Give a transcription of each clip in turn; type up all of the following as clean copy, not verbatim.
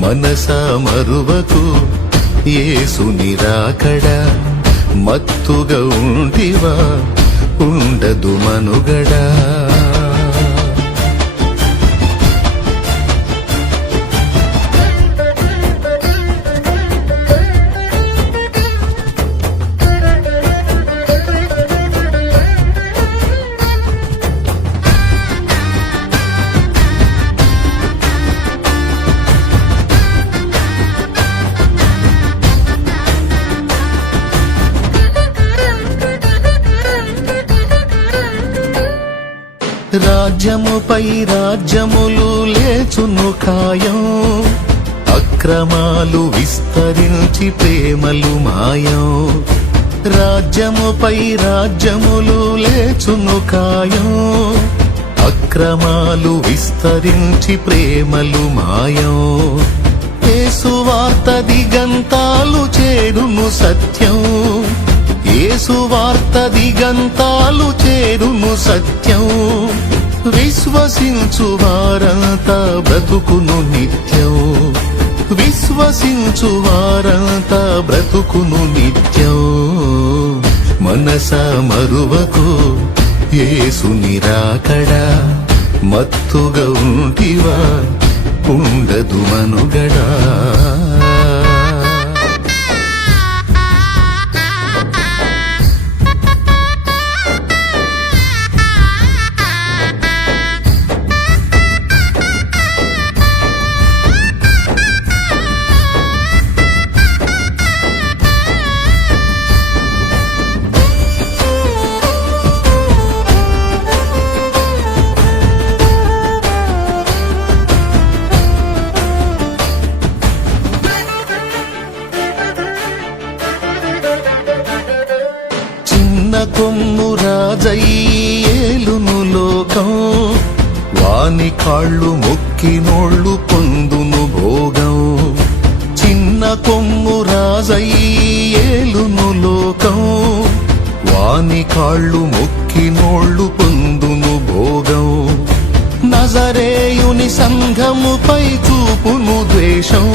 మనసా మరువకు యేసుని రాకడ, మత్తుగా ఉంటివా ఉండదు మనుగడా. రాజ్యముపై రాజ్యములు లేచును ఖాయం, అక్రమాలు విస్తరించి ప్రేమలు మాయం. రాజ్యముపై రాజ్యములు లేచును ఖాయం, అక్రమాలు విస్తరించి ప్రేమలు మాయం. యేసు వార్త దిగంతాలు చేరును సత్యం, యేసు వార్త దిగంతాలు చేరును సత్యం. విశ్వసించు వారంతా బ్రతుకును నిత్యం, విశ్వసించు వారంతా బ్రతుకును నిత్యం. మనసా మరువకు యేసుని రాకడ, మత్తుగా ఉంటివా ఉండదు మనుగడా. కొమ్ము రాజయ్యేలును లోకం, వాని కాళ్ళు మొక్కినోళ్ళు పొందును భోగం. చిన్న కొమ్ము రాజయ్యేలును లోకం, వాని కాళ్ళు మొక్కినోళ్ళు పొందును భోగం. నజరేయుని సంఘముపై చూపును ద్వేషం,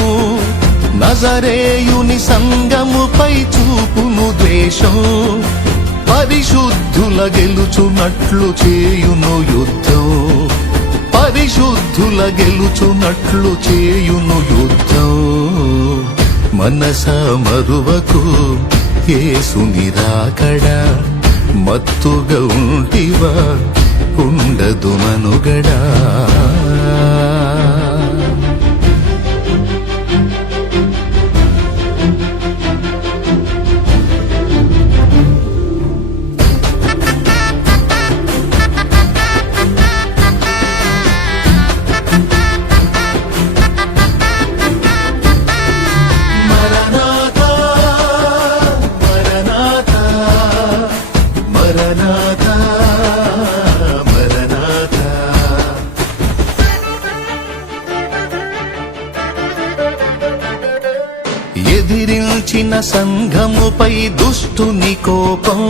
నజరేయుని సంఘముపై చూపును ద్వేషం. పరిశుద్ధుల గెలుచునట్లు చేయును యుద్ధం, పరిశుద్ధుల గెలుచునట్లు చేయును యుద్ధం. మనసా మరువకు యేసుని రాకడ, మత్తుగా ఉంటివా ఉండదు మనుగడా. ఎదిరించిన సంఘముపై దుష్టుని కోపం,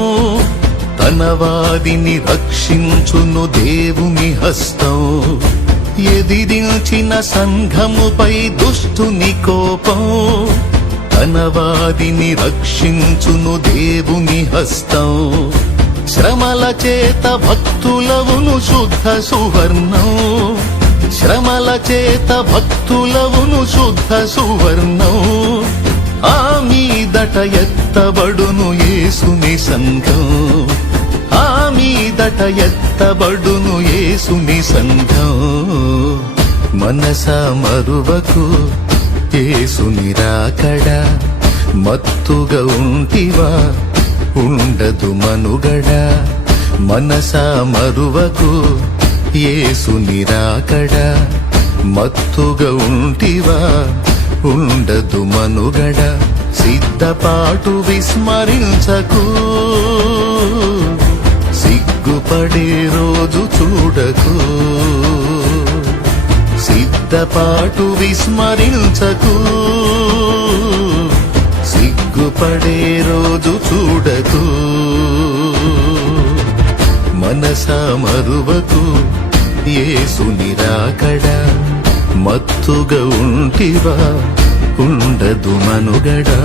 తన వాదిని రక్షించును దేవుని హస్తం. ఎదిరించిన సంఘముపై దుష్టుని కోపం, తన వాదిని రక్షించును దేవుని హస్తం. శ్రమల చేత భక్తులవును శుద్ధ సువర్ణం, శ్రమల చేత భక్తులవును శుద్ధ సువర్ణం. ఆ మీదట ఎత్తబడును యేసుని సంఘం, ఆ మీదట ఎత్తబడును యేసుని సంఘం. మనసా మరువకు యేసుని రాకడ, మత్తుగా ఉంటివా ఉండదు మనుగడా. మనసా మరువకు యేసుని రాకడ, మత్తుగా ఉంటివా ఉండదు మనుగడ. సిద్ధపాటు విస్మరించకు, సిగ్గుపడే రోజు చూడకు. సిద్ధపాటు విస్మరించకు, సిగ్గుపడే రోజు చూడకు. మనసా మరువకు యేసుని రాకడ, మత్తుగా ఉంటివా ఉండదు మనుగడా